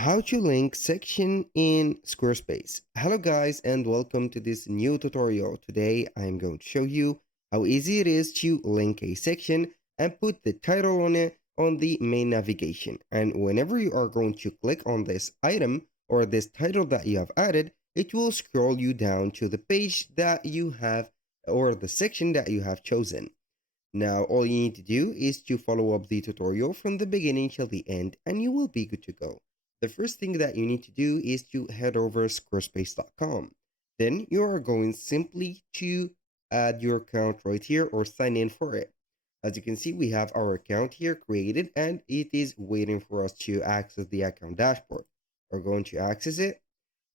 How to link section in Squarespace. Hello guys and welcome to this new tutorial. Today I'm going to show you how easy it is to link a section and put the title on it on the main navigation. And whenever you are going to click on this item or this title that you have added, it will scroll you down to the page that you have or the section that you have chosen. Now all you need to do is to follow up the tutorial from the beginning till the end and you will be good to go. The first thing that you need to do is to head over squarespace.com. Then you are going simply to add your account right here or sign in for it. As you can see, we have our account here created and it is waiting for us to access the account dashboard. We're going to access it.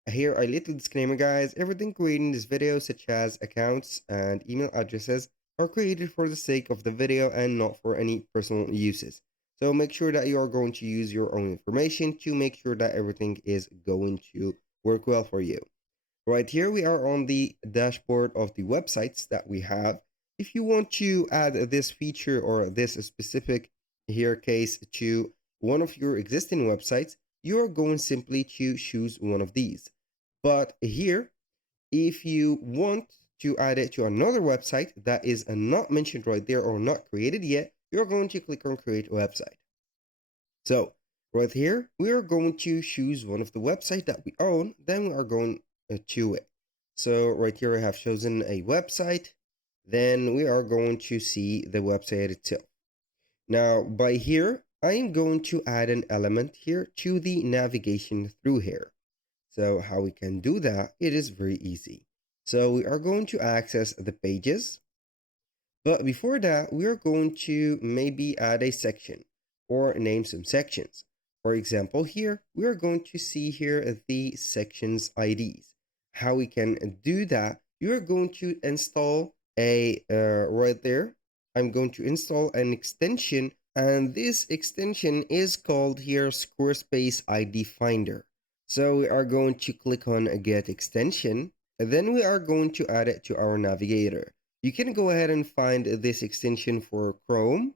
Here a little disclaimer guys, everything created in this video such as accounts and email addresses are created for the sake of the video and not for any personal uses. So make sure that you are going to use your own information to make sure that everything is going to work well for you. Right here we are on the dashboard of the websites that we have. If you want to add this feature or this specific here case to one of your existing websites, you are going simply to choose one of these. But here, if you want to add it to another website that is not mentioned right there or not created yet, you're going to click on create website. So right here, we are going to choose one of the websites that we own, then we are going to it. So right here, I have chosen a website, then we are going to see the website itself. Now by here, I am going to add an element here to the navigation through here. So how we can do that, it is very easy. So we are going to access the pages, but before that, we are going to maybe add a section or name some sections. For example, here, we are going to see here the sections IDs. How we can do that, you are going to install right there, I'm going to install an extension, and this extension is called here Squarespace ID Finder. So we are going to click on Get Extension, and then we are going to add it to our navigator. You can go ahead and find this extension for Chrome,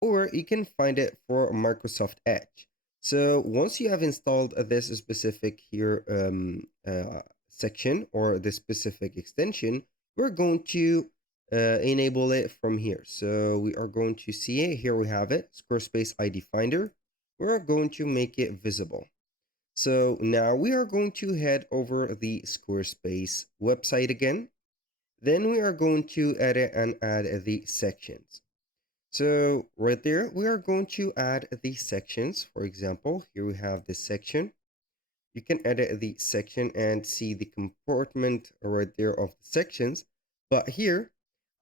or you can find it for Microsoft Edge. So once you have installed this specific here section or this specific extension, we're going to enable it from here. So we are going to see it. Here we have it, Squarespace ID Finder. We're going to make it visible. So now we are going to head over the Squarespace website again. Then we are going to edit and add the sections. So right there, we are going to add the sections. For example, here we have this section. You can edit the section and see the compartment right there of the sections. But here,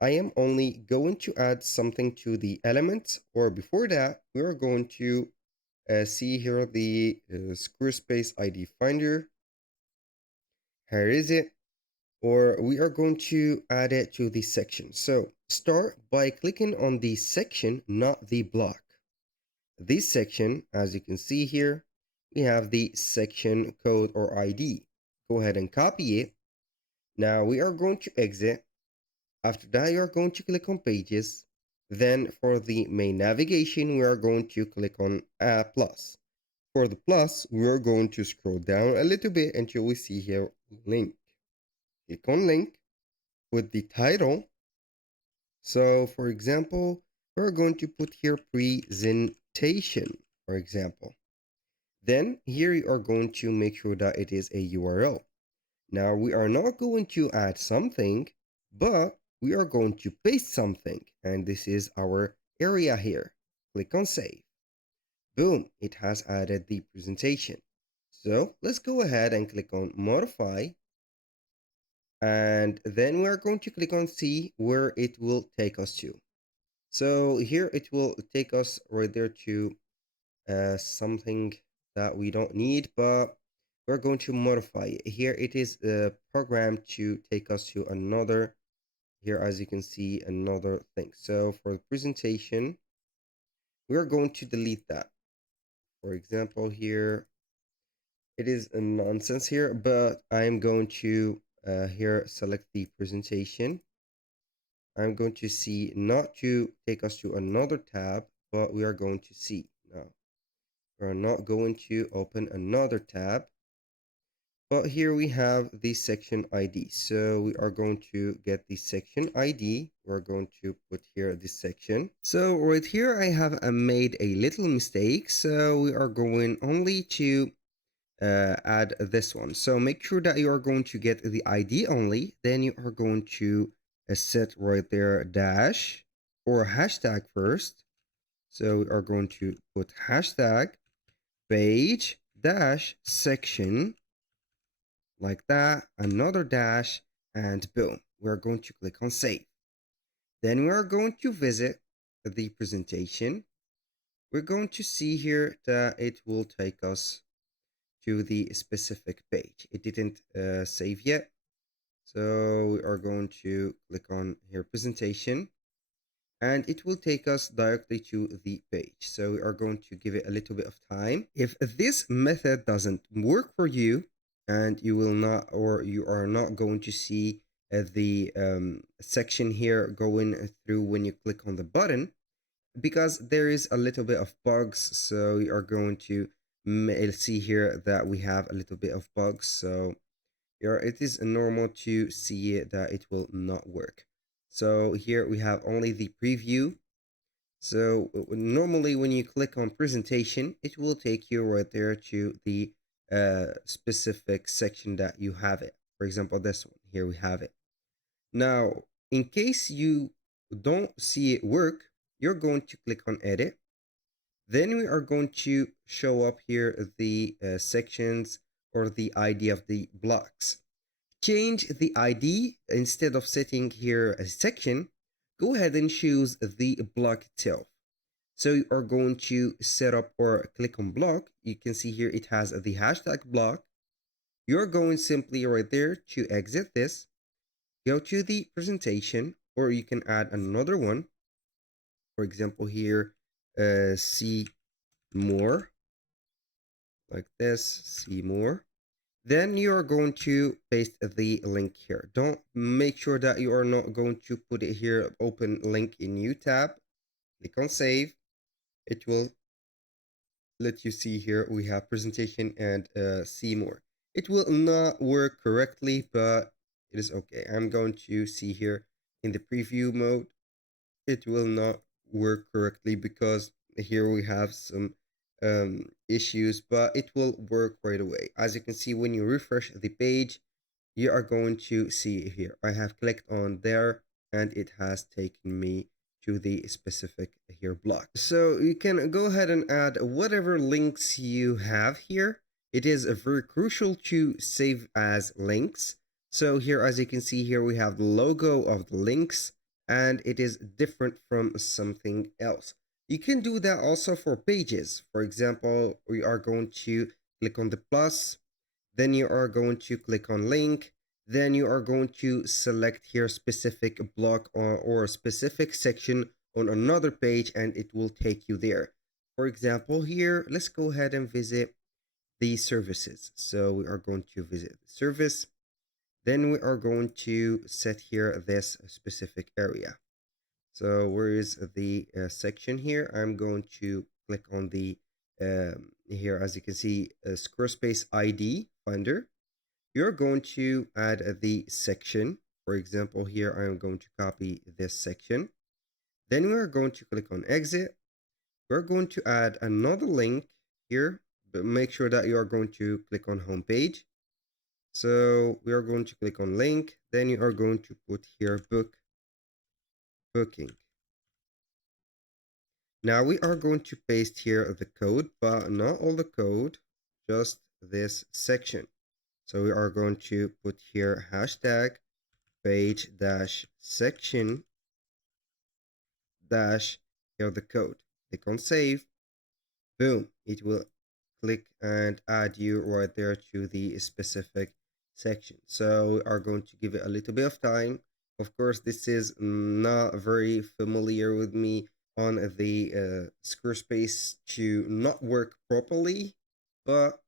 I am only going to add something to the elements, or before that, we are going to see here the Squarespace ID Finder. Here is it. Or we are going to add it to the section. So start by clicking on the section, not the block. This section, as you can see here, we have the section code or ID. Go ahead and copy it. Now we are going to exit. After that, you are going to click on pages. Then for the main navigation, we are going to click on plus. For the plus, we are going to scroll down a little bit until we see here link. Click on link with the title. So for example, we're going to put here presentation, for example. Then here you are going to make sure that it is a URL. Now we are not going to add something, but we are going to paste something. And this is our area here. Click on save. Boom, it has added the presentation. So let's go ahead and click on modify. And then we are going to click on see where it will take us to. So here it will take us right there to something that we don't need, but we're going to modify it. Here it is programmed to take us to another, here as you can see, another thing. So for the presentation, we are going to delete that. For example, here it is a nonsense here, but I'm going to here select the presentation. I'm going to see not to take us to another tab, but we are going to see now. are not going to open another tab. But here we have the section ID. So we are going to get the section ID. We're going to put here this section. So right here, I have made a little mistake. So we are going only to add this one. So make sure that you are going to get the ID only. Then you are going to set right there dash or hashtag first. So we are going to put hashtag page dash section like that, another dash, and boom, we're going to click on save. Then we are going to visit the presentation. We're going to see here that it will take us to the specific page. It didn't save yet. So we are going to click on here presentation and it will take us directly to the page. So we are going to give it a little bit of time. If this method doesn't work for you and you will not, or you are not going to see the section here going through when you click on the button, because there is a little bit of bugs. So we are going to see here that we have a little bit of bugs. So it is normal to see that it will not work. So here we have only the preview. So normally when you click on presentation, it will take you right there to the specific section that you have it. For example, this one, here we have it. Now, in case you don't see it work, you're going to click on edit. Then we are going to show up here the sections or the ID of the blocks. Change the ID. Instead of setting here a section, go ahead and choose the block itself. So you are going to set up or click on block. You can see here it has the hashtag block. You're going simply right there to exit this, go to the presentation, or you can add another one. For example, here, see more, like this, see more. Then you are going to paste the link here. Don't make sure that you are not going to put it here, open link in new tab, click on save. It will let you see here we have presentation and see more. It will not work correctly, but it is okay. I'm going to see here in the preview mode. It will not work correctly because here we have some issues, but it will work right away. As you can see, when you refresh the page, you are going to see it here. I have clicked on there and it has taken me to the specific here block. So you can go ahead and add whatever links you have here. It is very crucial to save as links. So here, as you can see here, we have the logo of the links and it is different from something else. You can do that also for pages. For example, we are going to click on the plus, then you are going to click on link, then you are going to select here specific block or specific section on another page and it will take you there. For example, here, let's go ahead and visit the services. So we are going to visit the service. Then we are going to set here this specific area. So where is the section here? I'm going to click on the here, as you can see, Squarespace ID Finder. You're going to add the section. For example, here I'm going to copy this section. Then we are going to click on exit. We're going to add another link here, but make sure that you are going to click on home page. So we are going to click on link. Then you are going to put here booking. Now we are going to paste here the code, but not all the code, just this section. So we are going to put here hashtag page dash section dash here the code. Click on save. Boom. It will click and add you right there to the specific section. So we are going to give it a little bit of time. Of course, this is not very familiar with me on the Squarespace to not work properly, but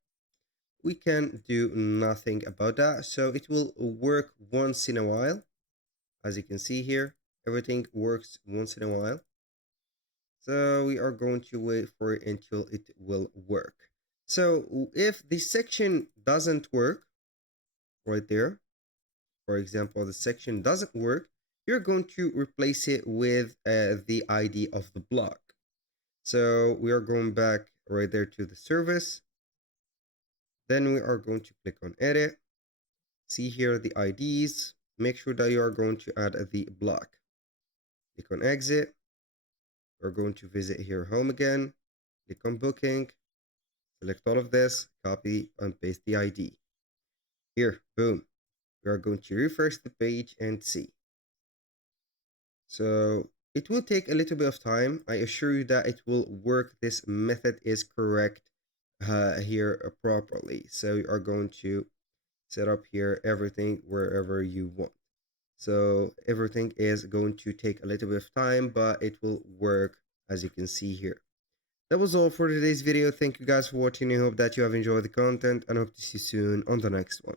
we can do nothing about that. So it will work once in a while. As you can see here, everything works once in a while. So we are going to wait for it until it will work. So if the section doesn't work right there, for example, the section doesn't work, you're going to replace it with the ID of the block. So we are going back right there to the service. Then we are going to click on edit. See here the IDs. Make sure that you are going to add the block. Click on exit. We're going to visit here home again. Click on booking. Select all of this. Copy and paste the ID. Here, boom. We are going to refresh the page and see. So it will take a little bit of time. I assure you that it will work. This method is correct here properly. So you are going to set up here everything wherever you want. So everything is going to take a little bit of time, but it will work as you can see here. That was all for today's video. Thank you guys for watching. I hope that you have enjoyed the content and hope to see you soon on the next one.